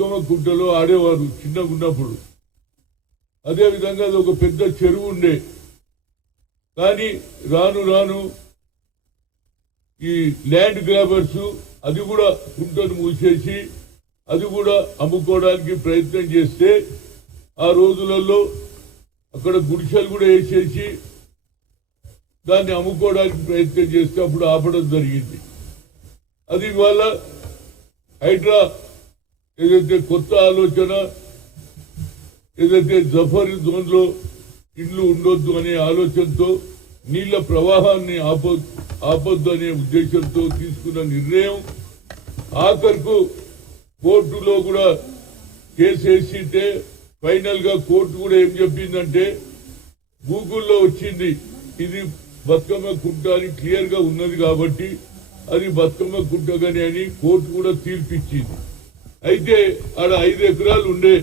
గుంటలో ఆడేవారు చిన్నగా ఉన్నప్పుడు. అదేవిధంగా అది ఒక పెద్ద చెరువు ఉండే. కానీ రాను రాను ఈ ల్యాండ్ గ్రాబర్స్ అది కూడా గుంటను మూసేసి అది కూడా అమ్ముకోవడానికి ప్రయత్నం చేస్తే ఆ రోజులలో అక్కడ గుడిసెలు కూడా వేసేసి దాన్ని అమ్ముకోవడానికి ప్రయత్నం చేస్తే అప్పుడు ఆపడం జరిగింది. అది ఇవాళ హైడ్రా ఏదైతే కొత్త ఆలోచన ఏదైతే జఫర్ జోన్ లో ఇళ్లు ఉండొద్దు అనే ఆలోచనతో నీళ్ల ప్రవాహాన్ని ఆపొద్దు అనే ఉద్దేశంతో తీసుకున్న నిర్ణయం ఆఖరుకు కోర్టులో కూడా కేసు వేసింటే ఫైనల్ గా కోర్టు కూడా ఏం చెప్పిందంటే గూగుల్లో వచ్చింది ఇది బతుకమ్మ కుంట అని క్లియర్ గా ఉన్నది కాబట్టి అది బతుకమ్మ కుంటగానే అని కోర్టు కూడా తీర్పిచ్చింది. అయితే ఆడ 5 ఎకరాలు ఉండే.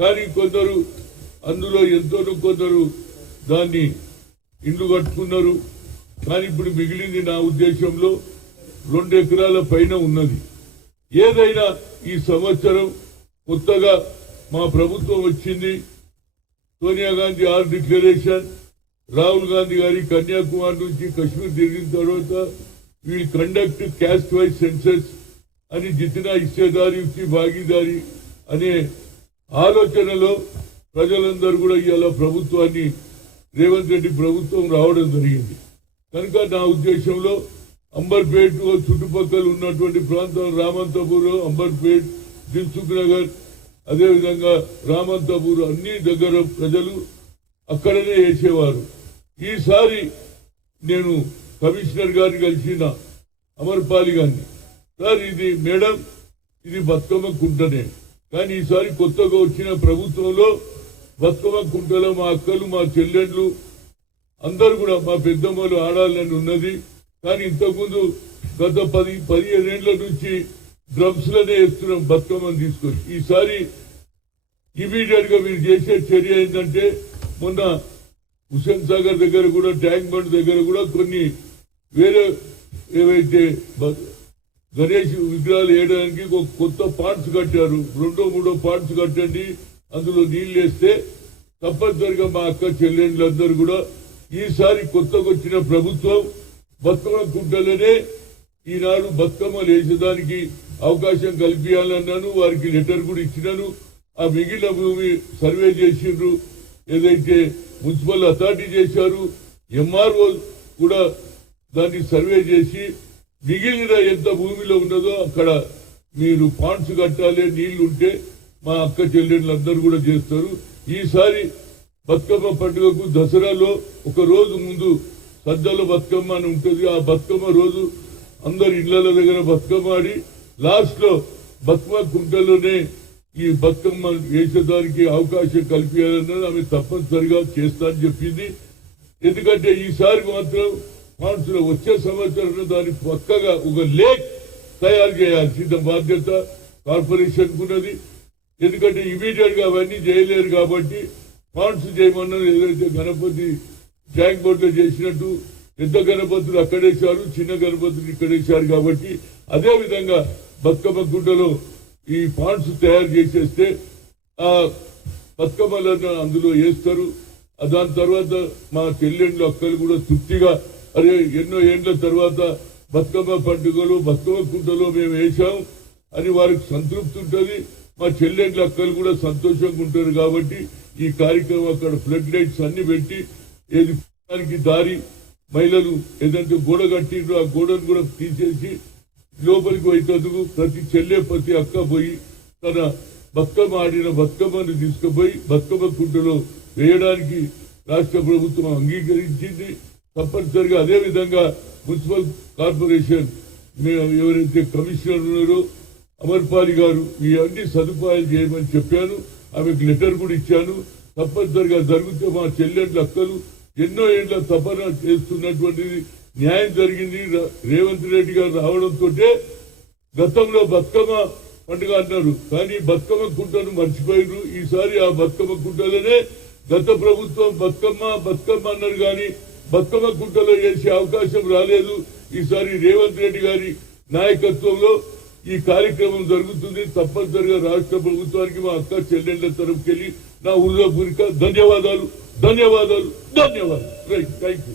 కానీ కొందరు అందులో ఎంతోనూ కొందరు దాన్ని ఇండ్లు కట్టుకున్నారు. కానీ ఇప్పుడు మిగిలింది నా ఉద్దేశంలో 2 ఎకరాల పైన ఉన్నది. ఏదైనా ఈ సంవత్సరం కొత్తగా మా ప్రభుత్వం వచ్చింది. సోనియా గాంధీ డిక్లరేషన్, రాహుల్ గాంధీ గారి కన్యాకుమారి నుంచి కశ్మీర్ తిరిగిన తర్వాత wheel conduct caste wise census అని జితనా హిస్సేదారి భాగీదారి అనే ఆలోచనలో ప్రజలందరూ కూడా ఇవాళ ప్రభుత్వాన్ని రేవంత్ రెడ్డి ప్రభుత్వం రావడం జరిగింది. కనుక నా ఉద్దేశంలో అంబర్పేట్ చుట్టుపక్కల ఉన్నటువంటి ప్రాంతాలు రామంతపూర్, అంబర్పేట్, దిల్సుఖ్ నగర్, అదేవిధంగా రామంతపూర్ అన్ని దగ్గర ప్రజలు అక్కడనే వేసేవారు. ఈసారి నేను కమిషనర్ గారిని కలిసిన అమర్పాలి గారిని, సార్ ఇది మేడం ఇది బతుకమ్మ కుంటనే, కానీ ఈసారి కొత్తగా వచ్చిన ప్రభుత్వంలో బతుకమ్మ కుంటలో మా అక్కలు మా చెల్లెండ్లు అందరు కూడా మా పెద్దమ్మలు ఆడాలని ఉన్నది. కానీ ఇంతకుముందు గత 10-15 ఏళ్ల నుంచి డ్రమ్స్ లోనే వేస్తున్నాం బతుకమ్మని తీసుకొని. ఈసారి ఇమీడియట్ గా మీరు చేసే చర్య ఏంటంటే మొన్న హుస్సేన్ సాగర్ దగ్గర కూడా ట్యాంక్ బండ్ దగ్గర కూడా కొన్ని వేరే ఏవైతే గణేష్ విగ్రహాలు వేయడానికి ఒక కొత్త పాండ్స్ కట్టారు. 2-3 పాండ్స్ కట్టండి, అందులో నీళ్లు వేస్తే తప్పనిసరిగా మా అక్క చెల్లెండ్లందరూ కూడా ఈసారి కొత్తగా వచ్చిన ప్రభుత్వం బతుకమ్మ కుంటలోనే ఈనాడు బతుకమ్మలు వేసేదానికి అవకాశం కల్పించాలన్నాను. వారికి లెటర్ కూడా ఇచ్చినాను. ఆ మిగిలిన భూమి సర్వే చేసిండ్రు, ఏదైతే మున్సిపల్ అథారిటీ చేశారు, ఎంఆర్ఓ కూడా దాన్ని సర్వే చేసి మిగిలిన ఎంత భూమిలో ఉన్నదో అక్కడ మీరు పాండ్స్ కట్టాలి, నీళ్లుంటే మా అక్క చెల్లెళ్ళందరూ కూడా చేస్తారు. ఈసారి బతుకమ్మ పండుగకు దసరాలో ఒక రోజు ముందు సద్దల బతుకమ్మ అని ఉంటుంది. ఆ బతుకమ్మ రోజు అందరు ఇళ్ల దగ్గర బతుకమ్మ ఆడి లాస్ట్ లో బతుకమ్మ కుంటలోనే ఈ బతుకమ్మ వేసేదానికి అవకాశం కల్పించాలన్నది ఆమె తప్పనిసరిగా చేస్తా అని చెప్పింది. ఎందుకంటే ఈసారి మాత్రం పాండ్స్ వచ్చే సంవత్సరం దాన్ని పక్కగా ఒక లేక్ తయారు చేయాల్సిన బాధ్యత కార్పొరేషన్ ఉన్నది. ఎందుకంటే ఇమీడియట్ గా అవన్నీ చేయలేరు కాబట్టి పాండ్స్ చేయమన్నారు. ఏదైతే గణపతి ట్యాంక్ బోర్డులో చేసినట్టు పెద్ద గణపతులు అక్కడేశారు, చిన్న గణపతులు ఇక్కడేశారు. కాబట్టి అదే విధంగా బతుకమ్మ గుడ్డలో ఈ పాండ్స్ తయారు చేసేస్తే ఆ బతుకమ్మలను అందులో వేస్తారు. దాని తర్వాత మా చెల్లెండ్లు అక్కలు కూడా తృప్తిగా అరే ఎన్నో ఏండ్ల తర్వాత బతుకమ్మ పండుగలు బతుకమ్మ కుంటలో మేము వేశాం అని వారికి సంతృప్తి ఉంటుంది. మా చెల్లెండ్ల అక్కలు కూడా సంతోషంగా ఉంటారు. కాబట్టి ఈ కార్యక్రమం అక్కడ ఫ్లడ్ లైట్స్ అన్ని పెట్టి ఏది దారి మహిళలు ఏదంటే గోడ కట్టిండ్రో ఆ గోడను కూడా తీసేసి లోపలికి పోయేందుకు ప్రతి చెల్లె ప్రతి అక్క పోయి తన బతుకమ్మ ఆడిన బతుకమ్మను తీసుకుపోయి బతుకమ్మ కుంటలో వేయడానికి రాష్ట్ర ప్రభుత్వం అంగీకరించింది. తప్పనిసరిగా అదేవిధంగా మున్సిపల్ కార్పొరేషన్ ఎవరైతే కమిషనర్ ఉన్నారో అమర్పాలి గారు ఈ అన్ని సదుపాయాలు చేయమని చెప్పాను. ఆమెకు లెటర్ కూడా ఇచ్చాను. తప్పనిసరిగా జరిగితే మా చెల్లెండ్ల అక్కలు ఎన్నో ఏళ్ల తపన చేస్తున్నటువంటిది న్యాయం జరిగింది. రేవంత్ రెడ్డి గారు రావడంతో గతంలో బతుకమ్మ పండుగ అన్నారు, కానీ బతుకమ్మ కుంటను మర్చిపోయారు. ఈసారి ఆ బతుకమ్మ కుంటలోనే గత ప్రభుత్వం బతుకమ్మ అన్నారు, కానీ బతుకమ్మ కుంటలో చేసే అవకాశం రాలేదు. ఈసారి రేవంత్ రెడ్డి గారి నాయకత్వంలో ఈ కార్యక్రమం జరుగుతుంది. తప్పనిసరిగా రాష్ట్ర ప్రభుత్వానికి మా అక్క చెల్లెళ్ల తరఫుకెళ్ళి నా హృదయపూర్వక ధన్యవాదాలు. Right, thank you.